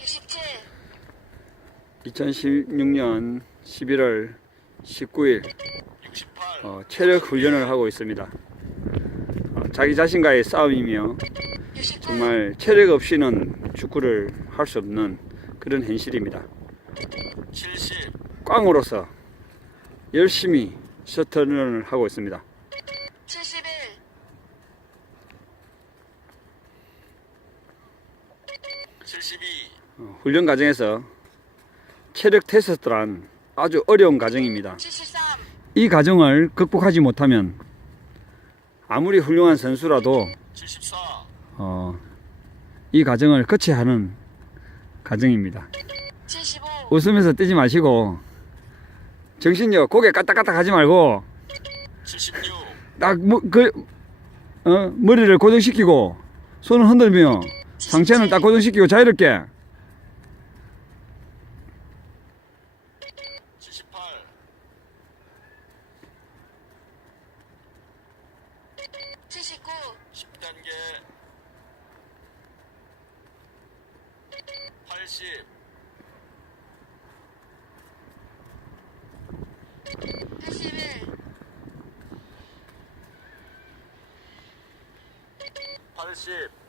육십칠, 2016년 11월 19일 68 어, 체력 훈련을 하고 있습니다. 어, 자기 자신과의 싸움이며 정말 체력 없이는 축구를 할 수 없는 그런 현실입니다. 70 꽝으로서 열심히 셔틀런을 하고 있습니다. 72. 어, 훈련 과정에서 체력 테스트란 아주 어려운 과정입니다. 73. 이 과정을 극복하지 못하면 아무리 훌륭한 선수라도 74. 어, 이 과정을 거쳐야 하는 과정입니다. 75. 웃으면서 뛰지 마시고 정신력 고개 까딱까딱 하지 말고 76. 딱 뭐, 그, 어, 머리를 고정시키고 손을 흔들며 상체는 딱 고정시키고 자유롭게 78 칠십구, 10단계 80 팔십일, 80